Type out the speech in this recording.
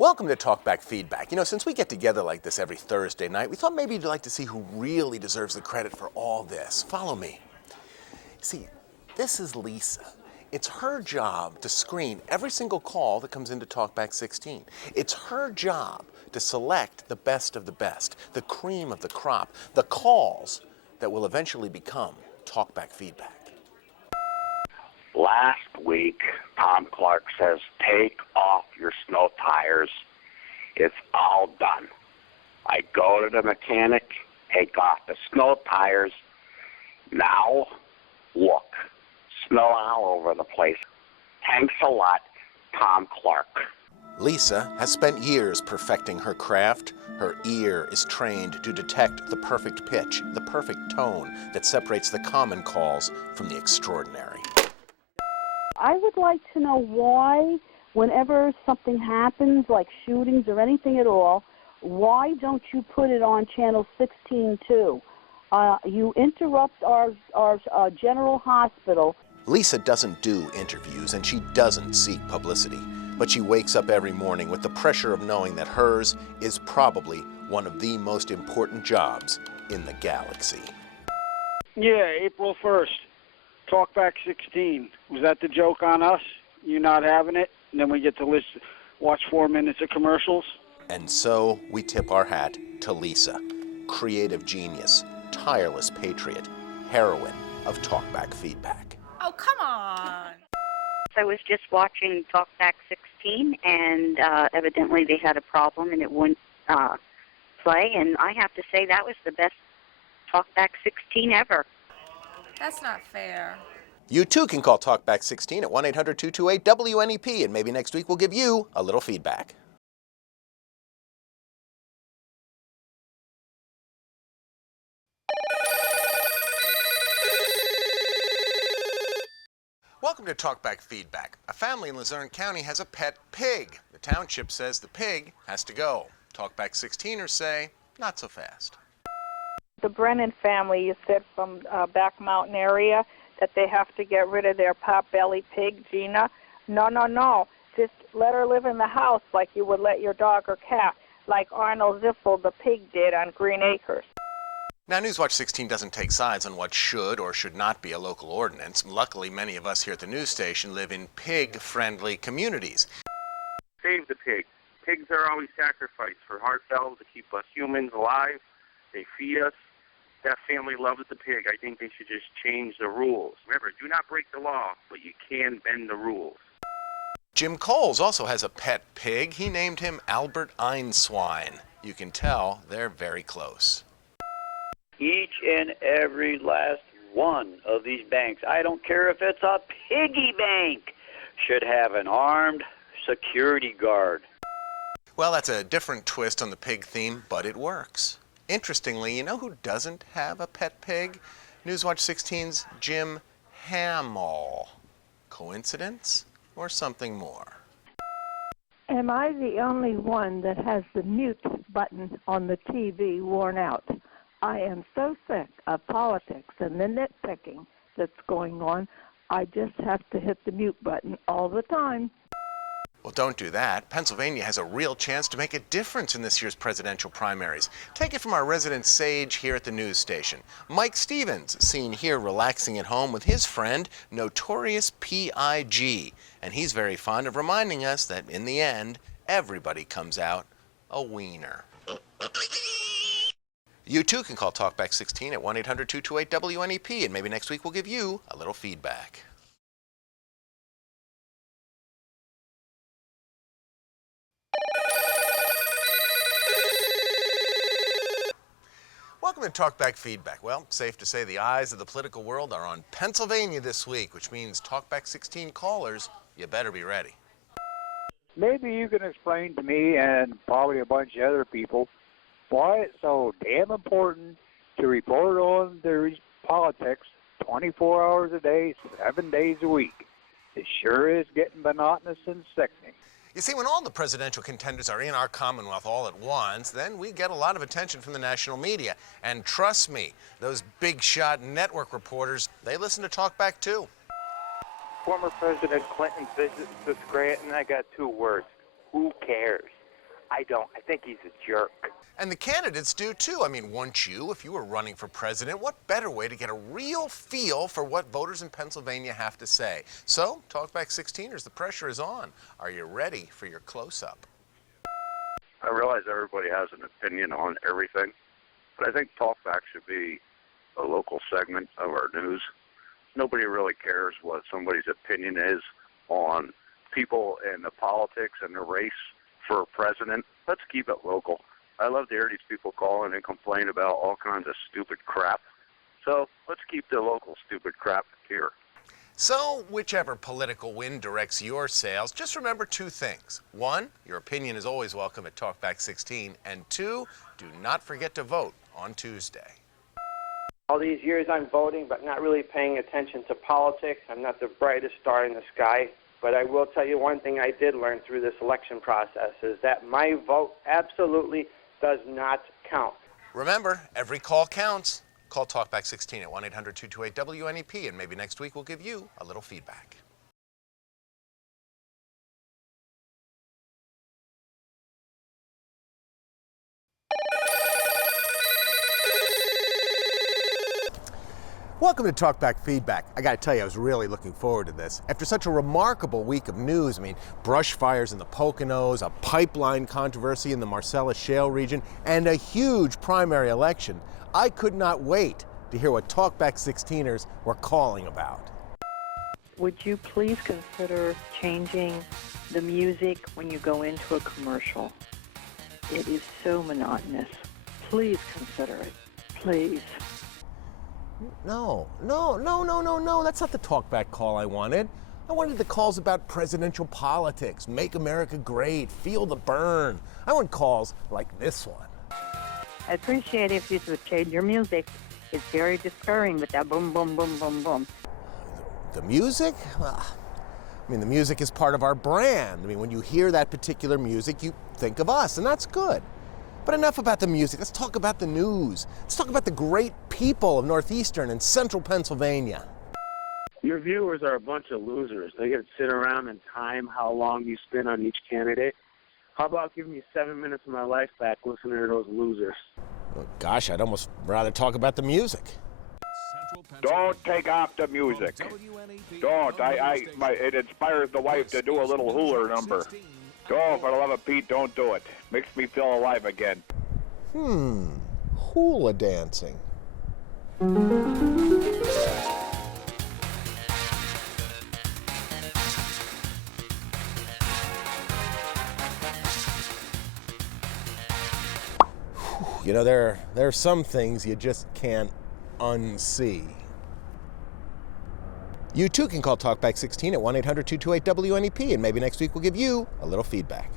Welcome to Talkback Feedback. You know, since we get together like this every Thursday night, we thought maybe you'd like to see who really deserves the credit for all this. Follow me. See, this is Lisa. It's her job to screen every single call that comes into Talkback 16. It's her job to select the best of the best, the cream of the crop, the calls that will eventually become Talkback Feedback. Last week, Tom Clark says, take off your snow tires. It's all done. I go to the mechanic, take off the snow tires. Now, look, snow all over the place. Thanks a lot, Tom Clark. Lisa has spent years perfecting her craft. Her ear is trained to detect the perfect pitch, the perfect tone that separates the common calls from the extraordinary. I would like to know why, whenever something happens, like shootings or anything at all, why don't you put it on Channel 16 too? You interrupt our general hospital. Lisa doesn't do interviews and she doesn't seek publicity, but she wakes up every morning with the pressure of knowing that hers is probably one of the most important jobs in the galaxy. Yeah, April 1st. Talkback 16. Was that the joke on us? You not having it? And then we get to watch 4 minutes of commercials? And so we tip our hat to Lisa, creative genius, tireless patriot, heroine of Talkback Feedback. Oh, come on. I was just watching Talkback 16, and evidently they had a problem and it wouldn't play. And I have to say that was the best Talkback 16 ever. That's not fair. You too can call Talkback 16 at 1-800-228-WNEP, and maybe next week we'll give you a little feedback. Welcome to Talkback Feedback. A family in Luzerne County has a pet pig. The township says the pig has to go. Talkback 16ers say, not so fast. The Brennan family, you said from Back Mountain area, that they have to get rid of their pot-belly pig, Gina. No. Just let her live in the house like you would let your dog or cat, like Arnold Ziffel, the pig, did on Green Acres. Now, Newswatch 16 doesn't take sides on what should or should not be a local ordinance. Luckily, many of us here at the news station live in pig-friendly communities. Save the pig. Pigs are always sacrificed for ourselves to keep us humans alive. They feed us. That family loves the pig. I think they should just change the rules. Remember, do not break the law, but you can bend the rules. Jim Coles also has a pet pig. He named him Albert Einswine. You can tell they're very close. Each and every last one of these banks, I don't care if it's a piggy bank, should have an armed security guard. Well, that's a different twist on the pig theme, but it works. Interestingly, you know who doesn't have a pet pig? Newswatch 16's Jim Hamill. Coincidence or something more? Am I the only one that has the mute button on the TV worn out? I am so sick of politics and the nitpicking that's going on, I just have to hit the mute button all the time. Well, don't do that. Pennsylvania has a real chance to make a difference in this year's presidential primaries. Take it from our resident sage here at the news station. Mike Stevens, seen here relaxing at home with his friend, Notorious P.I.G. And he's very fond of reminding us that in the end, everybody comes out a wiener. You too can call Talkback 16 at 1-800-228-WNEP, and maybe next week we'll give you a little feedback. Welcome to Talkback Feedback. Well, safe to say the eyes of the political world are on Pennsylvania this week, which means Talkback 16 callers, you better be ready. Maybe you can explain to me and probably a bunch of other people why it's so damn important to report on their politics 24 hours a day, 7 days a week. It sure is getting monotonous and sickening. You see, when all the presidential contenders are in our Commonwealth all at once, then we get a lot of attention from the national media. And trust me, those big shot network reporters, they listen to Talkback too. Former President Clinton visits Scranton. I got 2 words. Who cares? I don't. I think he's a jerk. And the candidates do too. I mean, wouldn't you, if you were running for president? What better way to get a real feel for what voters in Pennsylvania have to say? So, Talkback 16ers, the pressure is on. Are you ready for your close-up? I realize everybody has an opinion on everything, but I think Talkback should be a local segment of our news. Nobody really cares what somebody's opinion is on people in the politics and the race for president. Let's keep it local. I love to hear these people call in and complain about all kinds of stupid crap. So let's keep the local stupid crap here. So, whichever political wind directs your sails, just remember two things. One, your opinion is always welcome at Talkback 16. And two, do not forget to vote on Tuesday. All these years I'm voting, but not really paying attention to politics. I'm not the brightest star in the sky. But I will tell you one thing I did learn through this election process is that my vote absolutely does not count. Remember, every call counts. Call Talkback 16 at 1-800-228-WNEP, and maybe next week we'll give you a little feedback. Welcome to Talkback Feedback. I gotta tell you, I was really looking forward to this. After such a remarkable week of news, I mean, brush fires in the Poconos, a pipeline controversy in the Marcellus Shale region, and a huge primary election, I could not wait to hear what Talkback 16ers were calling about. Would you please consider changing the music when you go into a commercial? It is so monotonous. Please consider it. Please. No, that's not the Talkback call I wanted. I wanted the calls about presidential politics, make America great, feel the burn. I want calls like this one. I appreciate if you would change your music. It's very discouraging with that boom, boom, boom, boom, boom. The music? Well, I mean, the music is part of our brand. I mean, when you hear that particular music, you think of us, and that's good. But enough about the music. Let's talk about the news. Let's talk about the great people of northeastern and central Pennsylvania. Your viewers are a bunch of losers. They get to sit around and time how long you spend on each candidate. How about giving me 7 minutes of my life back listening to those losers? Well, gosh, I'd almost rather talk about the music. Don't take off the music. Don't. It inspires the wife to do a little hula number. Don't, for the love of Pete, don't do it. Makes me feel alive again. Hula dancing. You know, there are some things you just can't unsee. You too can call Talkback 16 at 1-800-228-WNEP, and maybe next week we'll give you a little feedback.